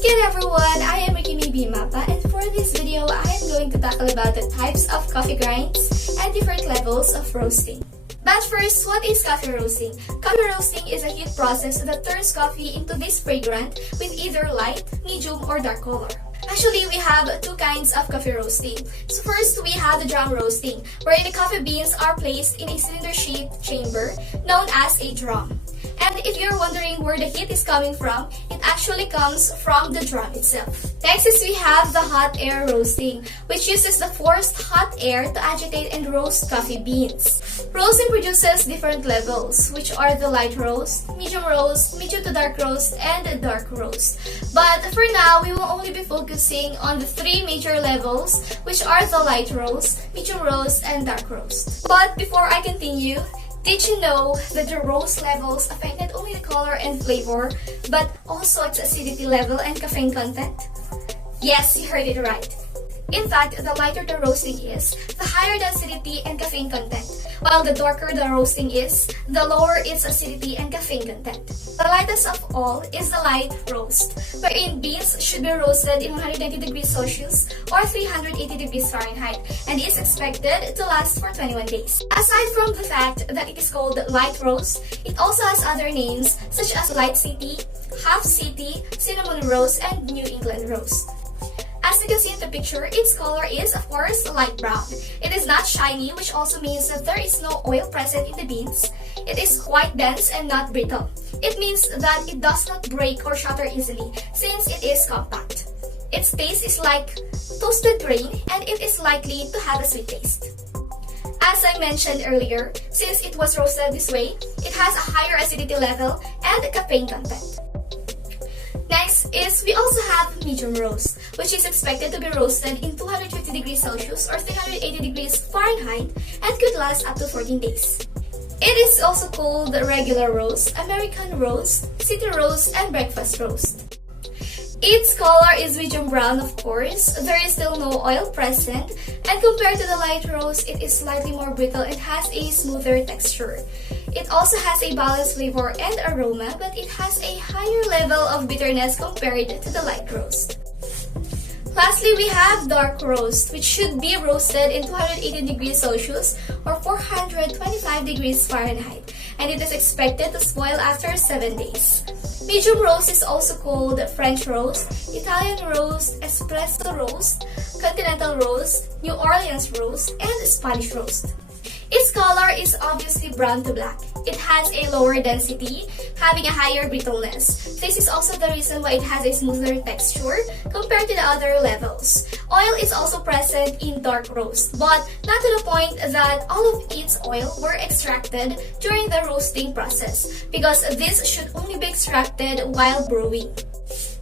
Good everyone, I am Rikki-Mae and for this video, I am going to tackle about the types of coffee grinds and different levels of roasting. But first, what is coffee roasting? Coffee roasting is a heat process that turns coffee into this fragrant with either light, medium, or dark color. Actually, we have two kinds of coffee roasting. So first, we have the drum roasting, wherein the coffee beans are placed in a cylinder-shaped chamber known as a drum. And if you're wondering where the heat is coming from, it actually comes from the drum itself. Next is we have the hot air roasting, which uses the forced hot air to agitate and roast coffee beans. Roasting produces different levels, which are the light roast, medium to dark roast, and dark roast. But for now, we will only be focusing on the three major levels, which are the light roast, medium roast, and dark roast. But before I continue, did you know that the roast levels affect not only the color and flavor, but also its acidity level and caffeine content? Yes, you heard it right. In fact, the lighter the roasting is, the higher the acidity and caffeine content, while the darker the roasting is, the lower its acidity and caffeine content. The lightest of all is the light roast, wherein beans should be roasted in 190 degrees Celsius or 380 degrees Fahrenheit and is expected to last for 21 days. Aside from the fact that it is called light roast, it also has other names such as light city, half city, cinnamon roast, and New England roast. As you can see in the picture, its color is, of course, light brown. It is not shiny, which also means that there is no oil present in the beans. It is quite dense and not brittle. It means that it does not break or shatter easily, since it is compact. Its taste is like toasted grain, and it is likely to have a sweet taste. As I mentioned earlier, since it was roasted this way, it has a higher acidity level and caffeine content. Next is we also have medium roast, which is expected to be roasted in 250 degrees Celsius or 380 degrees Fahrenheit and could last up to 14 days. It is also called regular roast, American roast, city roast, and breakfast roast. Its color is medium brown, of course. There is still no oil present, and compared to the light roast, it is slightly more brittle and has a smoother texture. It also has a balanced flavor and aroma, but it has a higher level of bitterness compared to the light roast. Lastly, we have dark roast, which should be roasted in 280 degrees Celsius or 425 degrees Fahrenheit, and it is expected to spoil after 7 days. Medium roast is also called French roast, Italian roast, espresso roast, continental roast, New Orleans roast, and Spanish roast. Its color is obviously brown to black. It has a lower density, having a higher brittleness. This is also the reason why it has a smoother texture compared to the other levels. Oil is also present in dark roast, but not to the point that all of its oil were extracted during the roasting process, because this should only be extracted while brewing.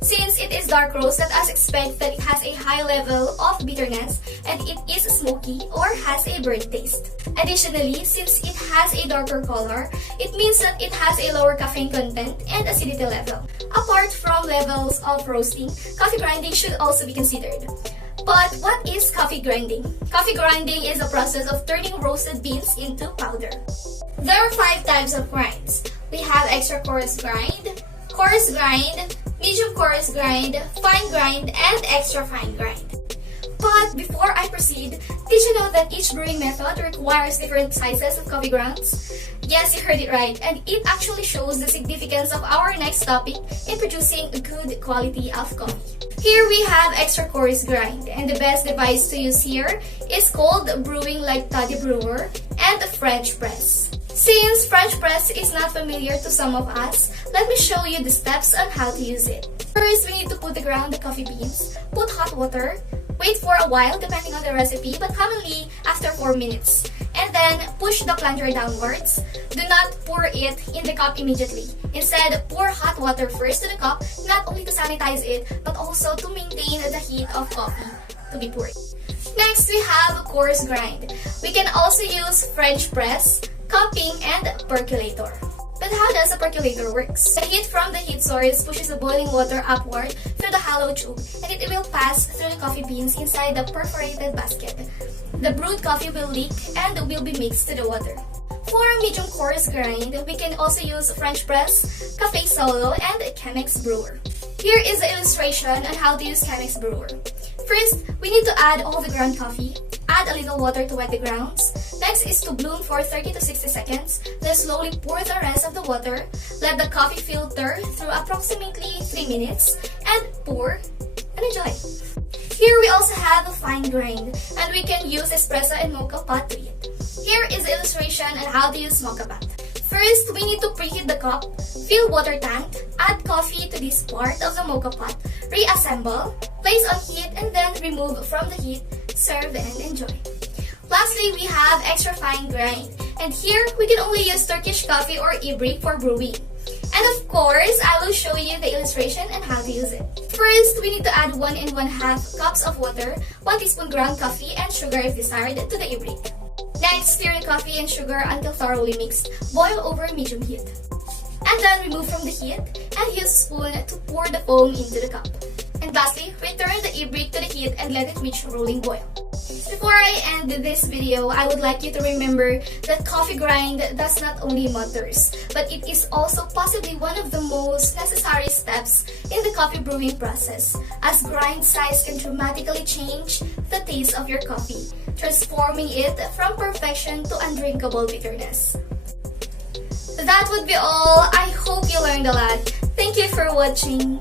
Since it is dark roast, let us expect that it has a high level of bitterness and it is smoky or has a burnt taste. Additionally, since it has a darker color, it means that it has a lower caffeine content and acidity level. Apart from levels of roasting, coffee grinding should also be considered. But what is coffee grinding? Coffee grinding is a process of turning roasted beans into powder. There are 5 types of grinds. We have extra coarse grind, medium coarse grind, fine grind, and extra fine grind. But before I proceed, did you know that each brewing method requires different sizes of coffee grounds? Yes, you heard it right, and it actually shows the significance of our next topic in producing a good quality of coffee. Here we have extra coarse grind, and the best device to use here is called brewing like Toddy Brewer and French press. Since French press is not familiar to some of us, let me show you the steps on how to use it. First, we need to put the ground the coffee beans, put hot water, wait for a while depending on the recipe, but commonly after 4 minutes. And then push the plunger downwards. Do not pour it in the cup immediately. Instead, pour hot water first to the cup, not only to sanitize it, but also to maintain the heat of coffee to be poured. Next, we have coarse grind. We can also use French press, cupping, and percolator. But how does a percolator works? The heat from the heat source pushes the boiling water upward through the hollow tube, and it will pass through the coffee beans inside the perforated basket. The brewed coffee will leak and will be mixed to the water. For a medium coarse grind, we can also use French press, Café Solo, and Chemex brewer. Here is the illustration on how to use Chemex brewer. First, we need to add all the ground coffee. Add a little water to wet the grounds. Next is to bloom for 30 to 60 seconds. Then slowly pour the rest of the water. Let the coffee filter through approximately 3 minutes. And pour and enjoy. Here we also have a fine grind, and we can use espresso and mocha pot to it. Here is the illustration on how to use mocha pot. First, we need to preheat the cup, fill water tank, add coffee to this part of the mocha pot, reassemble, place on heat, and then remove from the heat, serve and enjoy. Lastly, we have extra fine grind, and here we can only use Turkish coffee or ibrik for brewing. And of course, I will show you the illustration and how to use it. First, we need to add 1 1/2 cups of water, 1 teaspoon ground coffee, and sugar if desired to the ibrik. Next, stir the coffee and sugar until thoroughly mixed. Boil over medium heat. And then remove from the heat and use a spoon to pour the foam into the cup. And lastly, return the ibrik to the heat and let it reach rolling boil. Before I end this video, I would like you to remember that coffee grind does not only matters, but it is also possibly one of the most necessary steps in the coffee brewing process, as grind size can dramatically change the taste of your coffee, transforming it from perfection to undrinkable bitterness. That would be all. I hope you learned a lot. Thank you for watching.